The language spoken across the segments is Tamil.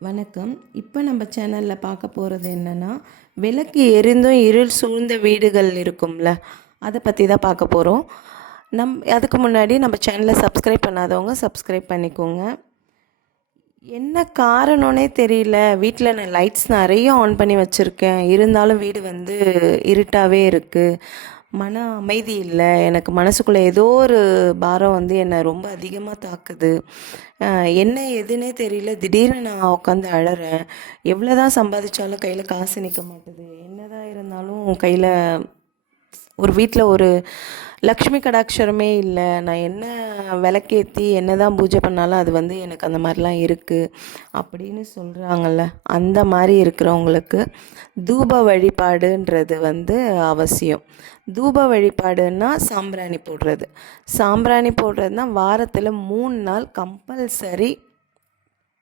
வணக்கம். இப்போ நம்ம சேனலில் பார்க்க போகிறது என்னென்னா, விளக்கு எரிந்தும் இருள் சூழ்ந்த வீடுகள் இருக்கும்ல, அதை பற்றி தான் பார்க்க போகிறோம். அதுக்கு முன்னாடி நம்ம சேனலை சப்ஸ்கிரைப் பண்ணாதவங்க சப்ஸ்கிரைப் பண்ணிக்கோங்க. என்ன காரணம்னே தெரியல, வீட்டில் நான் லைட்ஸ் நிறைய ஆன் பண்ணி வச்சுருக்கேன், இருந்தாலும் வீடு இருட்டாகவே இருக்குது. மன அமைதி இல்லை. எனக்கு மனசுக்குள்ளே ஏதோ ஒரு பாரம் என்னை ரொம்ப அதிகமாக தாக்குது. என்ன எதுன்னே தெரியல. திடீர்னு நான் உட்காந்து அழறேன். எவ்வளோ தான் சம்பாதிச்சாலும் கையில் காசு நிற்க மாட்டுது. என்ன தான் இருந்தாலும் கையில் ஒரு வீட்டில் ஒரு லக்ஷ்மி கடாட்சரமே இல்லை. நான் என்ன விளக்கேற்றி என்ன தான் பூஜை பண்ணாலும் அது எனக்கு அந்த மாதிரிலாம் இருக்குது அப்படின்னு சொல்கிறாங்கல்ல. அந்த மாதிரி இருக்கிறவங்களுக்கு தூப வழிபாடுன்றது அவசியம். தூப வழிபாடுன்னா சாம்பிராணி போடுறது. சாம்பிராணி போடுறதுனா வாரத்தில் 3 நாள் கம்பல்சரி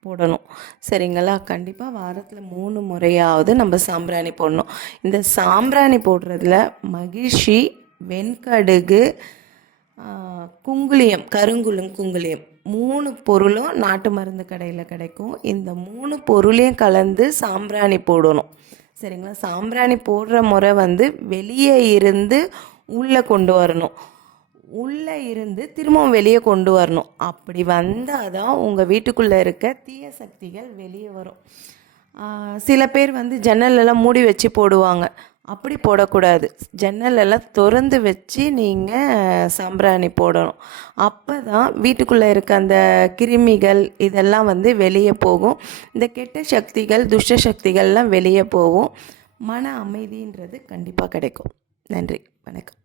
போடணும். சரிங்களா? கண்டிப்பாக வாரத்தில் 3 முறையாவது நம்ம சாம்பிராணி போடணும். இந்த சாம்பிராணி போடுறதுல மகிழ்ச்சி, வெண்கடுகு, குங்குளியம், குங்குளியம் 3 பொருளும் நாட்டு மருந்து கடையில் கிடைக்கும். இந்த 3 பொருளையும் கலந்து சாம்பிராணி போடணும். சரிங்களா? சாம்பிராணி போடுற முறை வெளியே இருந்து உள்ளே கொண்டு வரணும், உள்ளே இருந்து திரும்பவும் வெளியே கொண்டு வரணும். அப்படி வந்தால் தான் உங்கள் வீட்டுக்குள்ளே இருக்க தீய சக்திகள் வெளியே வரும். சில பேர் ஜன்னலெல்லாம் மூடி வச்சு போடுவாங்க. அப்படி போடக்கூடாது. ஜன்னலெல்லாம் திறந்து வச்சு நீங்கள் சாம்பிராணி போடணும். அப்போ தான் வீட்டுக்குள்ளே இருக்க அந்த கிருமிகள் இதெல்லாம் வெளியே போகும். இந்த கெட்ட சக்திகள், துஷ்ட சக்திகள்லாம் வெளியே போகும். மன அமைதின்றது கண்டிப்பாக கிடைக்கும். நன்றி, வணக்கம்.